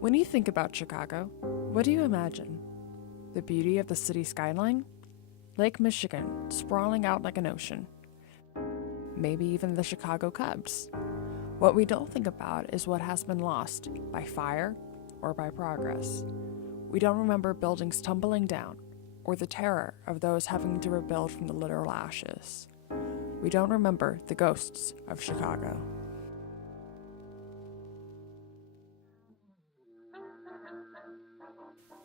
When you think about Chicago, what do you imagine? The beauty of the city skyline? Lake Michigan, sprawling out like an ocean. Maybe even the Chicago Cubs. What we don't think about is what has been lost by fire or by progress. We don't remember buildings tumbling down or the terror of those having to rebuild from the literal ashes. We don't remember the ghosts of Chicago.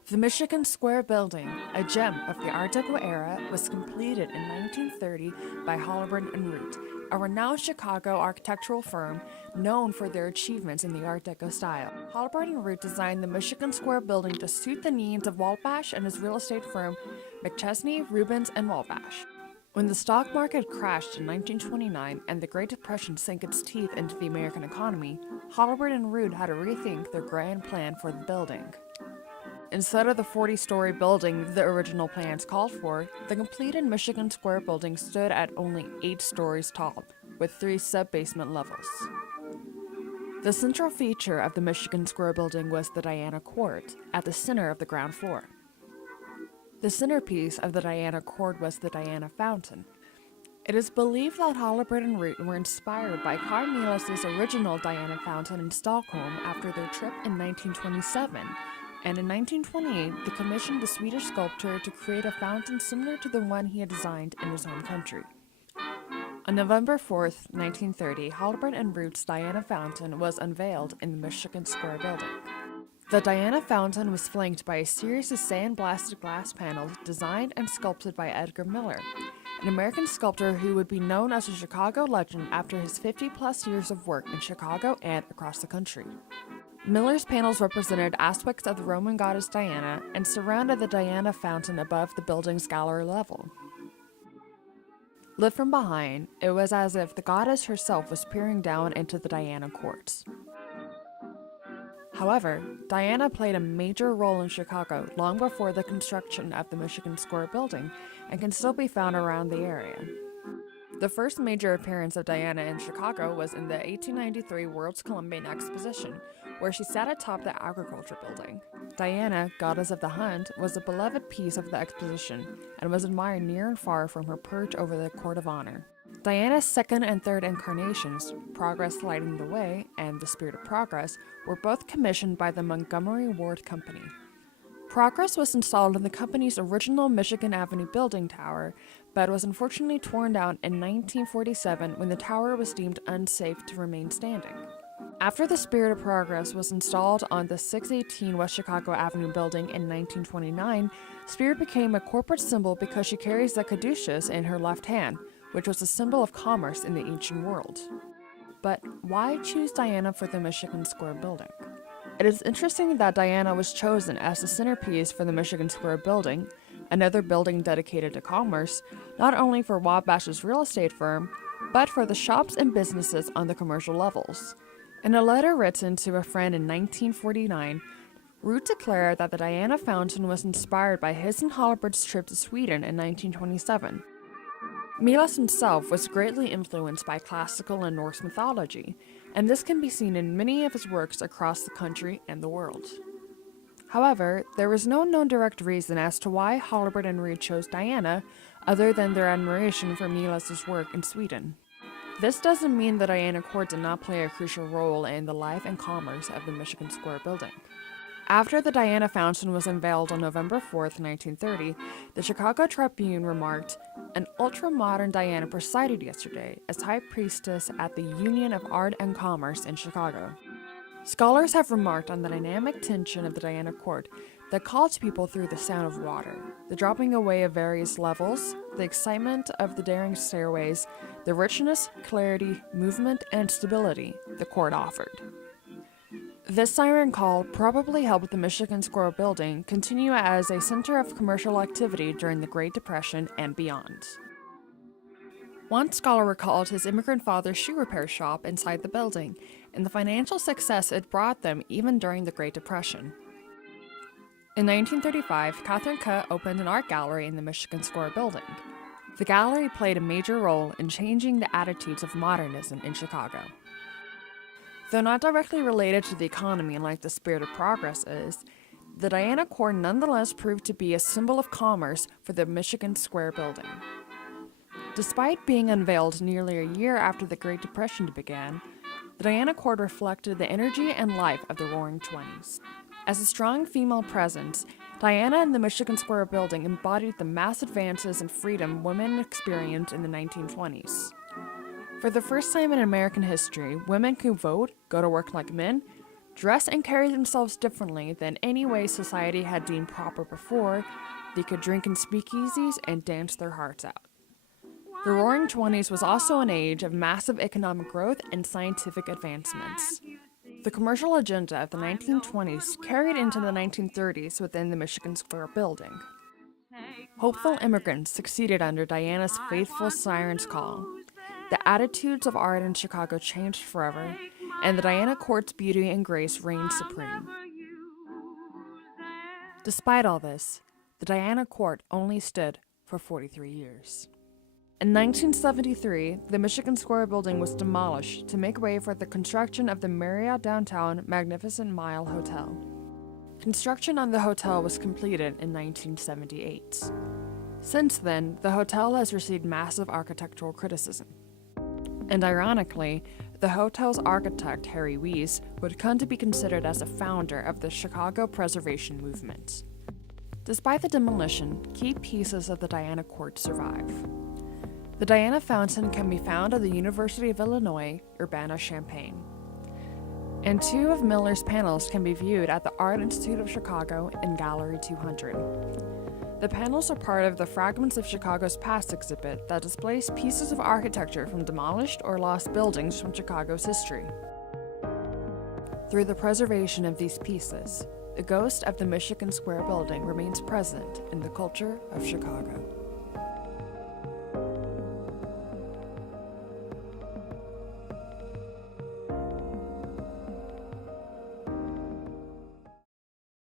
The Michigan Square Building, a gem of the Art Deco era, was completed in 1930 by Halliburton and Root, a renowned Chicago architectural firm known for their achievements in the Art Deco style. Halliburton and Root designed the Michigan Square Building to suit the needs of Wabash and his real estate firm McChesney, Rubens, and Wabash. When the stock market crashed in 1929 and the Great Depression sank its teeth into the American economy, Halliburton and Root had to rethink their grand plan for the building. Instead of the 40-story building the original plans called for, the completed Michigan Square Building stood at only 8 stories tall, with 3 sub-basement levels. The central feature of the Michigan Square Building was the Diana Court, at the center of the ground floor. The centerpiece of the Diana Court was the Diana Fountain. It is believed that Halliburton and Root were inspired by Carl Milas's original Diana Fountain in Stockholm after their trip in 1927, and in 1928 they commissioned the Swedish sculptor to create a fountain similar to the one he had designed in his home country. On November 4, 1930, Halliburton and Root's Diana Fountain was unveiled in the Michigan Square Building. The Diana Fountain was flanked by a series of sandblasted glass panels designed and sculpted by Edgar Miller, an American sculptor who would be known as a Chicago legend after his 50-plus years of work in Chicago and across the country. Miller's panels represented aspects of the Roman goddess Diana and surrounded the Diana Fountain above the building's gallery level. Lit from behind, it was as if the goddess herself was peering down into the Diana courts. However, Diana played a major role in Chicago long before the construction of the Michigan Square Building and can still be found around the area. The first major appearance of Diana in Chicago was in the 1893 World's Columbian Exposition, where she sat atop the Agriculture Building. Diana, goddess of the hunt, was a beloved piece of the exposition and was admired near and far from her perch over the Court of Honor. Diana's second and third incarnations, Progress Lighting the Way and The Spirit of Progress, were both commissioned by the Montgomery Ward Company. Progress was installed in the company's original Michigan Avenue building tower, but was unfortunately torn down in 1947 when the tower was deemed unsafe to remain standing. After the Spirit of Progress was installed on the 618 West Chicago Avenue building in 1929, Spirit became a corporate symbol because she carries the caduceus in her left hand, which was a symbol of commerce in the ancient world. But why choose Diana for the Michigan Square Building? It is interesting that Diana was chosen as the centerpiece for the Michigan Square Building, another building dedicated to commerce, not only for Wabash's real estate firm, but for the shops and businesses on the commercial levels. In a letter written to a friend in 1949, Root declared that the Diana Fountain was inspired by his and Halliburton's trip to Sweden in 1927. Milas himself was greatly influenced by classical and Norse mythology, and this can be seen in many of his works across the country and the world. However, there was no known direct reason as to why Halliburton and Root chose Diana, other than their admiration for Milas's work in Sweden. This doesn't mean that Diana Court did not play a crucial role in the life and commerce of the Michigan Square Building. After the Diana Fountain was unveiled on November 4, 1930, the Chicago Tribune remarked, "An ultra-modern Diana presided yesterday as High Priestess at the Union of Art and Commerce in Chicago." Scholars have remarked on the dynamic tension of the Diana Court that calls people through the sound of water, the dropping away of various levels, the excitement of the daring stairways, the richness, clarity, movement, and stability the court offered. This siren call probably helped the Michigan Square Building continue as a center of commercial activity during the Great Depression and beyond. One scholar recalled his immigrant father's shoe repair shop inside the building, and the financial success it brought them even during the Great Depression. In 1935, Catherine Kuh opened an art gallery in the Michigan Square Building. The gallery played a major role in changing the attitudes of modernism in Chicago. Though not directly related to the economy like the Spirit of Progress is, the Diana Court nonetheless proved to be a symbol of commerce for the Michigan Square Building. Despite being unveiled nearly a year after the Great Depression began, the Diana Court reflected the energy and life of the Roaring Twenties. As a strong female presence, Diana and the Michigan Square Building embodied the mass advances in freedom women experienced in the 1920s. For the first time in American history, women could vote, go to work like men, dress and carry themselves differently than any way society had deemed proper before. They could drink in speakeasies and dance their hearts out. The Roaring Twenties was also an age of massive economic growth and scientific advancements. The commercial agenda of the 1920s carried into the 1930s within the Michigan Square Building. Hopeful immigrants succeeded under Diana's faithful siren's call. The attitudes of art in Chicago changed forever, and the Diana Court's beauty and grace reigned supreme. Despite all this, the Diana Court only stood for 43 years. In 1973, the Michigan Square Building was demolished to make way for the construction of the Marriott Downtown Magnificent Mile Hotel. Construction on the hotel was completed in 1978. Since then, the hotel has received massive architectural criticism. And ironically, the hotel's architect, Harry Weese, would come to be considered as a founder of the Chicago preservation movement. Despite the demolition, key pieces of the Diana Court survive. The Diana Fountain can be found at the University of Illinois, Urbana-Champaign. And two of Miller's panels can be viewed at the Art Institute of Chicago in Gallery 200. The panels are part of the Fragments of Chicago's Past exhibit that displays pieces of architecture from demolished or lost buildings from Chicago's history. Through the preservation of these pieces, the ghost of the Michigan Square Building remains present in the culture of Chicago.